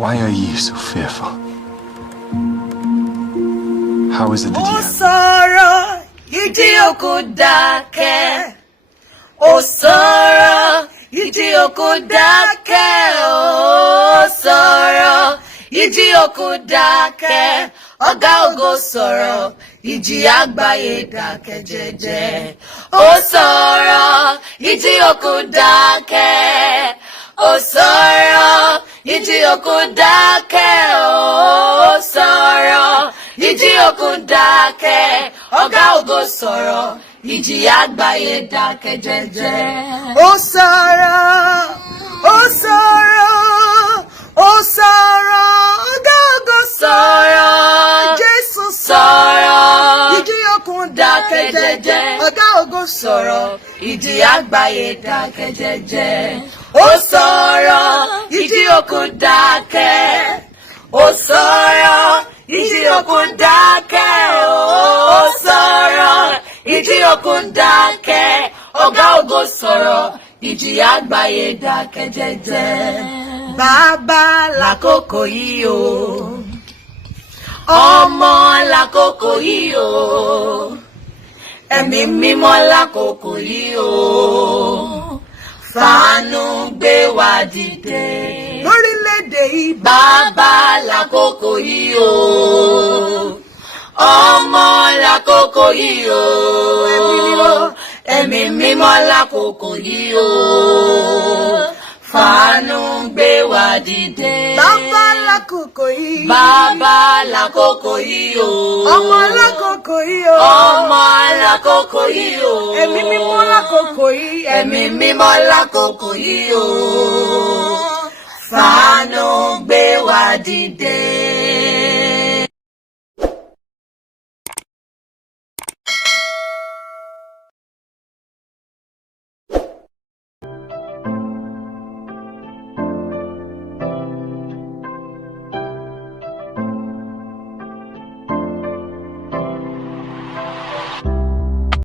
Why are you so fearful? How is it that you have... Sọrọ, ìjì òkun dákẹ́. Sọrọ, ìjì òkun dákẹ́. Sọrọ, ìjì òkun dákẹ́. Ọ̀gá ògo sọ̀rọ̀, ìjì àgbáyé dákẹ́ jẹ́jẹ́. Sọ̀rọ̀, ìjì òkun dákẹ́. Sọ̀rọ̀, ìjì òkun dákẹ́. Sọ̀rọ̀, ìjì òkun dákẹ́. Ọ̀gá ògo sọ̀rọ̀, ìjì àgbáyé dákẹ́ jẹ́jẹ́. Sọ̀rọ̀, sọ̀rọ̀, sọ̀rọ̀. Ọ̀gá ògo sọ̀rọ̀, Jésù sọ̀rọ̀, ìjì òkun dákẹ́ jẹ́jẹ́. Ọ̀gá ògo sọ̀rọ̀, ìjì àgbáyé dákẹ́ jẹ́jẹ́. Sọ̀rọ̀, ìjì òkun dákẹ́. Sọ̀rọ̀, ìjì òkun dákẹ́. Sọ̀rọ̀, ìjì òkun dákẹ́. Ọ̀gá ògo sọ̀rọ̀, ìjì àgbáyé dákẹ́ jẹ́jẹ́. Bàbá lákòókò yìí o, ọmọ lákòókò yìí o, ẹ̀mí mímọ́ lákòókò yìí o, fàánú gbé wa dìde lórílẹ̀-èdè yìí. Bàbá lákòókò yìí o, ọmọ lákòókò yìí o, ẹ̀mí mímọ́ lákòókò yìí o, fàánú gbé wa dìde. Bàbá lákòókò yìí. Bàbá lákòókò yìí o. Ọmọ lákòókò yìí o. Ọmọ lákòókò yìí o. Ẹ̀mí mímọ́ lákòókò yìí. Ẹ̀mí mímọ́ lákòókò yìí o. Fàánú gbé wa dìde.